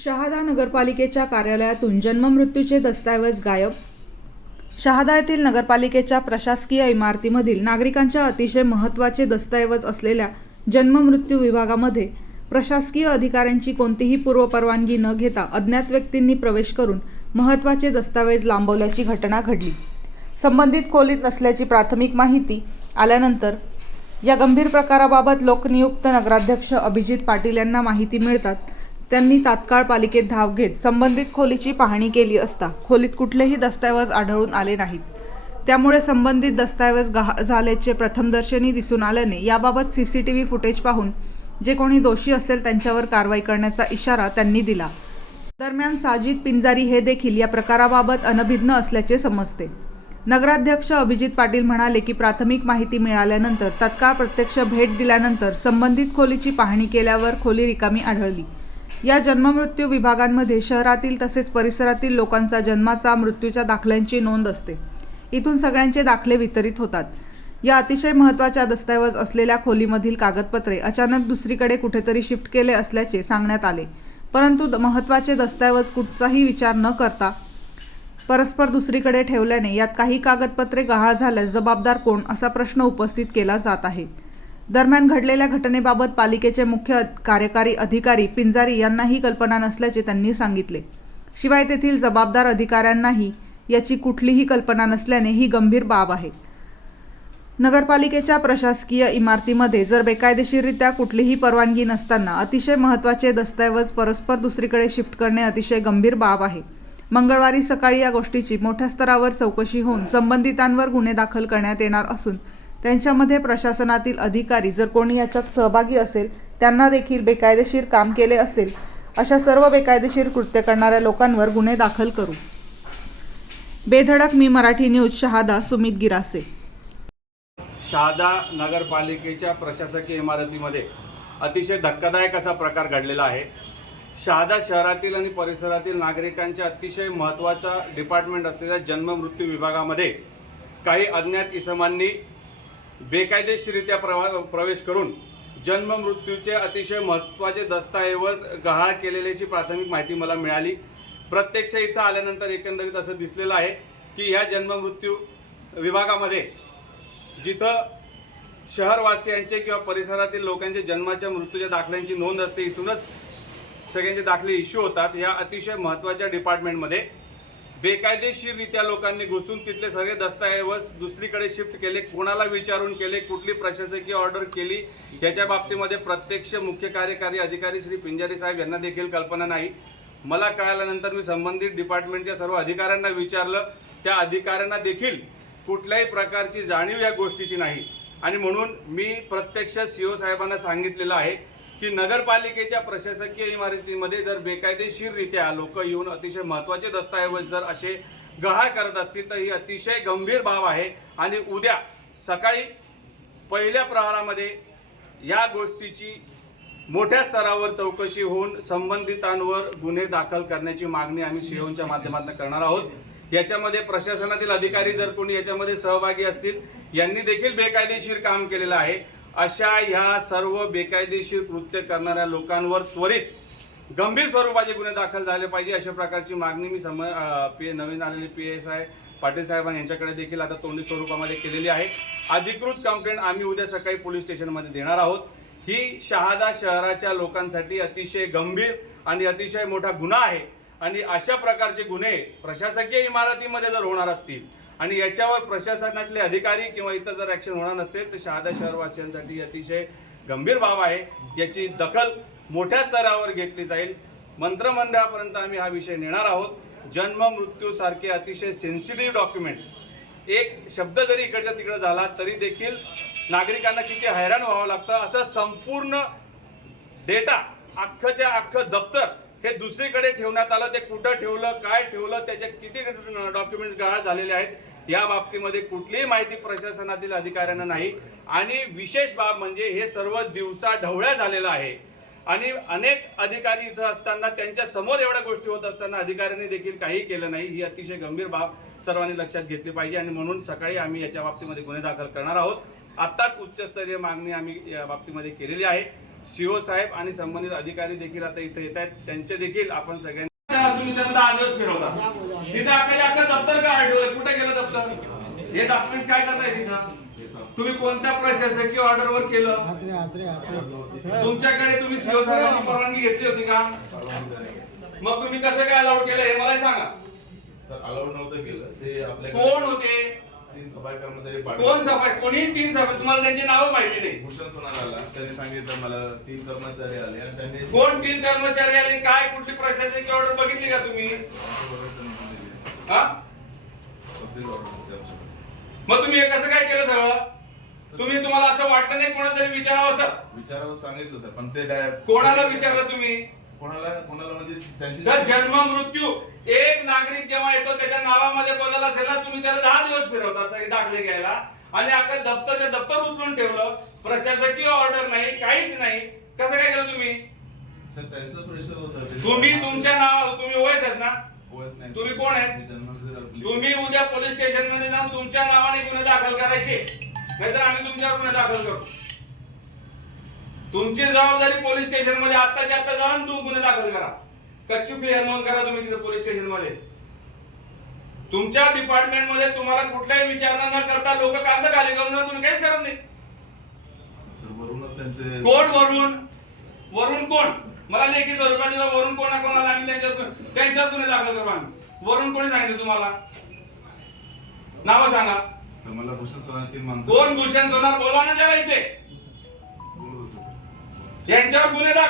शहादा नगरपालिकेच्या कार्यालयातून जन्ममृत्यूचे दस्तऐवज गायब। शहादा येथील नगरपालिकेच्या प्रशासकीय इमारतीमधील नागरिकांच्या अतिशय महत्त्वाचे दस्तऐवज असलेल्या जन्ममृत्यू विभागामध्ये प्रशासकीय अधिकाऱ्यांची कोणतीही पूर्वपरवानगी न घेता अज्ञात व्यक्तींनी प्रवेश करून महत्त्वाचे दस्तऐवज लांबवल्याची घटना घडली। संबंधित खोलीत नसल्याची प्राथमिक माहिती आल्यानंतर या गंभीर प्रकाराबाबत लोकनियुक्त नगराध्यक्ष अभिजित पाटील यांना माहिती मिळतात त्यांनी तात्काळ पालिकेत धाव घेत संबंधित खोलीची पाहणी केली असता खोलीत कुठलेही दस्तऐवज आढळून आले नाहीत। त्यामुळे संबंधित दस्तऐवज गहाळ झाल्याचे प्रथमदर्शनी दिसून आल्याने याबाबत सीसीटीव्ही फुटेज पाहून जे कोणी दोषी असेल त्यांच्यावर कारवाई करण्याचा इशारा त्यांनी दिला। दरम्यान साजिद पिंजारी हे देखील या प्रकाराबाबत अनभिज्ञ असल्याचे समजते। नगराध्यक्ष अभिजित पाटील म्हणाले की प्राथमिक माहिती मिळाल्यानंतर तात्काळ प्रत्यक्ष भेट दिल्यानंतर संबंधित खोलीची पाहणी केल्यावर खोली रिकामी आढळली। या जन्ममृत्यू विभागांमध्ये शहरातील तसेच परिसरातील लोकांचा जन्माचा मृत्यूच्या दाखल्यांची नोंद असते। इथून सगळ्यांचे दाखले वितरित होतात। या अतिशय महत्त्वाच्या दस्तऐवज असलेल्या खोलीमधील कागदपत्रे अचानक दुसरीकडे कुठेतरी शिफ्ट केले असल्याचे सांगण्यात आले, परंतु महत्त्वाचे दस्तऐवज कुठचाही विचार न करता परस्पर दुसरीकडे ठेवल्याने यात काही कागदपत्रे गहाळ झाल्यास जबाबदार कोण असा प्रश्न उपस्थित केला जात आहे। दरम्यान घडलेल्या घटनेबाबत पालिकेचे मुख्य कार्यकारी अधिकारी पिंजारी यांनाही कल्पना नसल्याचे त्यांनी सांगितले। शिवाय तेथील जबाबदार अधिकाऱ्यांनाही याची कुठलीही कल्पना नसल्याने ही गंभीर बाब आहे। नगरपालिकेच्या प्रशासकीय इमारतीमध्ये जर बेकायदेशीररित्या कुठलीही परवानगी नसताना अतिशय महत्त्वाचे दस्तऐवज परस्पर दुसरीकडे शिफ्ट करणे अतिशय गंभीर बाब आहे। मंगळवारी सकाळी या गोष्टीची मोठ्या स्तरावर चौकशी होऊन संबंधितांवर गुन्हे दाखल करण्यात येणार असून त्यांच्यामध्ये प्रशासनातील अधिकारी जर कोणी याच्यात सहभागी असेल त्यांना देखील बेकायदेशीर काम केले असेल अशा सर्व बेकायदेशीर कृत्य करणाऱ्या लोकांवर गुन्हे दाखल करू। बेधडक मी मराठी न्यूज शहादा सुमित गिरासे। शहादा नगरपालिकेच्या प्रशासकीय इमारतीमध्ये अतिशय धक्कादायक असा प्रकार घडलेला आहे। शहादा शहरातील आणि परिसरातील नागरिकांच्या अतिशय महत्त्वाचा डिपार्टमेंट असलेल्या जन्ममृत्यू विभागामध्ये काही अज्ञात इसमांनी बेकायदेशीररित्या प्रवेश करून जन्ममृत्यूचे अतिशय महत्त्वाचे दस्तऐवज गहाळ केलेल्याची प्राथमिक माहिती मला मिळाली। प्रत्यक्ष इथं आल्यानंतर एकंदरीत असं दिसलेलं आहे की ह्या जन्ममृत्यू विभागामध्ये जिथं शहरवासियांचे किंवा परिसरातील लोकांचे जन्माच्या मृत्यूच्या दाखल्यांची नोंद असते, इथूनच सगळ्यांचे दाखले इश्यू होतात। या अतिशय महत्त्वाच्या डिपार्टमेंटमध्ये बेकायदेशीररित्या लोकांनी घुसून तिथले सगळे दस्तऐवज दुसरीकडे शिफ्ट केले, कोणाला विचारून केले, कुठली प्रशासकीय ऑर्डर केली याच्या बाबतीमध्ये प्रत्यक्ष मुख्य कार्यकारी अधिकारी श्री पिंजारी साहेब यांना देखील कल्पना नाही। मला कळाल्यानंतर मी संबंधित डिपार्टमेंटच्या सर्व अधिकाऱ्यांना विचारलं, त्या अधिकाऱ्यांना देखील कुठल्याही प्रकारची जाणीव या गोष्टीची नाही आणि म्हणून मी प्रत्यक्ष सीओ साहेबांना सांगितलेलं आहे की नगरपालिकेच्या प्रशासकीय इमारतीमध्ये जर बेकायदेशीररित्या लोक येऊन अतिशय महत्त्वाचे दस्तऐवज जर असे गहाळ करत असतील तर ही अतिशय गंभीर बाब आहे आणि उद्या सकाळी पहिल्या प्रहारामध्ये या गोष्टीची मोठ्या स्तरावर चौकशी होऊन संबंधितांवर गुन्हे दाखल करण्याची मागणी आम्ही सीओच्या माध्यमातून करणार आहोत। याच्यामध्ये प्रशासनातील अधिकारी जर कोणी याच्यामध्ये सहभागी असतील, यांनी देखील बेकायदेशीर काम केलेलं आहे, अशा ह्या सर्व बेकायदेशीर कृत्य करणाऱ्या लोकांवर त्वरित गंभीर स्वरूपाचे गुन्हे दाखल झाले पाहिजे अशा प्रकारची मागणी मी नवीन आलेले PSI पाटील साहेबांनी यांच्याकडे देखील आता तोंडी स्वरूपामध्ये केलेली आहे। अधिकृत कंप्लेंट आम्ही उद्या सकाळी पोलीस स्टेशनमध्ये देणार आहोत। ही शहादा शहराच्या लोकांसाठी अतिशय गंभीर आणि अतिशय मोठा गुन्हा आहे आणि अशा प्रकारचे गुन्हे प्रशासकीय इमारतीमध्ये जर होणार असतील आणि याच्यावर प्रशासनातले अधिकारी किंवा इतर जर ॲक्शन होणार नसेल तर शहादा शहरवासियांसाठी अतिशय गंभीर बाब आहे। याची दखल मोठ्या स्तरावर घेतली जाईल। मंत्रिमंडळापर्यंत आम्ही हा विषय नेणार आहोत। जन्म मृत्यू सारखे अतिशय सेन्सिटिव्ह डॉक्युमेंट्स एक शब्द जरी इकडच्या तिकडे झाला तरी देखील नागरिकांना किती हैराण व्हावं लागतं। असं संपूर्ण डेटा अख्खच्या अख्खं दप्तर हे दुसरीकडे ठेवण्यात आलं, ते कुठं ठेवलं, काय ठेवलं, त्याचे किती डॉक्युमेंट्स गहाळ झालेले आहेत या बाबतीमध्ये कुठलीही माहिती प्रशासनातील अधिकाऱ्यांना नाही। आणि विशेष बाब म्हणजे हे सर्व दिवसा ढवळ्या झालेलं आहे आणि अनेक अधिकारी इथं असताना त्यांच्या समोर एवढ्या गोष्टी होत असताना अधिकाऱ्यांनी देखील काही केलं नाही। ही अतिशय गंभीर बाब सर्वांनी लक्षात घेतली पाहिजे आणि म्हणून सकाळी आम्ही याच्या बाबतीमध्ये गुन्हे दाखल करणार आहोत। आत्ताच उच्चस्तरीय मागणी आम्ही या बाबतीमध्ये केलेली आहे। सीओ साहेब आणि संबंधित अधिकारी देखील आता इथे येत आहेत. त्यांचे देखील आपण सगळ्यांनी तुम्ही त्यांना 10 दिवस फिरवता. तिथं अख्खा दप्तर काय ठेवलं? कुठे गेलं दप्तर? हे डॉक्युमेंट काय करताय तिथं? तुम्ही कोणत्या प्रशासकीय ऑर्डरवर केलं? तुमच्याकडे तुम्ही सीओ साहेबांची परवानगी घेतली होती का? मग तुम्ही कसं काय अलाउड केलं हे मला सांगा. सर अलाउड नव्हतं केलं ते आपल्या कोण होते? 3 सफाई कर्मचारी कोण सफाई? कोणी 3 सफाई? तुम्हाला त्यांची नावं माहिती नाही. भूषण सोनार आला त्यांनी सांगितलं मला 3 कर्मचारी आले आणि त्यांनी कोण 3 कर्मचारी आले? काय कुठली प्रशासकीय ऑर्डर बघितली का तुम्ही? हा? तसेच ऑर्डर होते आमच्याकडे. मग तुम्ही हे कसं काय केलं सगळं? तुम्हाला असं वाटतं नाही कोणाला तरी विचारावं सर? विचारावं सांगितलं सर पण ते कोणाला विचारलं तुम्ही? कोणाला म्हणजे त्यांची सर जन्म मृत्यू एक नागरिक जेव्हा येतो त्याच्या नावामध्ये बदल असेल ना, तुम्ही त्याला 10 दिवस फिरवतात सगळे दाखले घ्यायला आणि अख्खा दप्तर उचलून ठेवलं. प्रशासकीय ऑर्डर नाही, काहीच नाही. कसं काय केलं तुम्ही? सर त्यांचं प्रेशर होतं सर. तुम्ही तुमच्या नाव तुम्ही ओएस आहेत ना? ओळख नाही. तुम्ही कोण आहेत? मी जन्मसिद्ध आपली- तुम्ही उद्या पोलीस स्टेशन मध्ये जाऊन तुमच्या नावाने गुन्हे दाखल करायचे, नाहीतर आम्ही तुमच्यावर गुन्हे दाखल करू. तुमची जबाबदारी पोलीस स्टेशन मध्ये आत्ताच्या आत्ता जाऊन तुम्ही गुन्हे दाखल करा. कच्ची फिर्याद नोंद करा तुम्ही तिथे पोलीस स्टेशन मध्ये. तुमच्या डिपार्टमेंट मध्ये तुम्हाला कुठल्याही विचारणा न करता लोक कागद खाली करून जाऊन तुम्ही काहीच करत नाही. सर वरूनच त्यांचे कोण वरून कोण? मला लेखी स्वरूपात दिलं वरून कोणाला आम्ही त्यांच्यावर गुन्हे दाखल करू आम्ही. वरून कोणी सांगितलं तुम्हाला? नाव सांगा. सर मला भूषण सोनार 3 माणसं कोण भूषण सोनार? बोलवा ना त्याला इथे. बोलत होते. यांच्यावर गुन्हे दाखल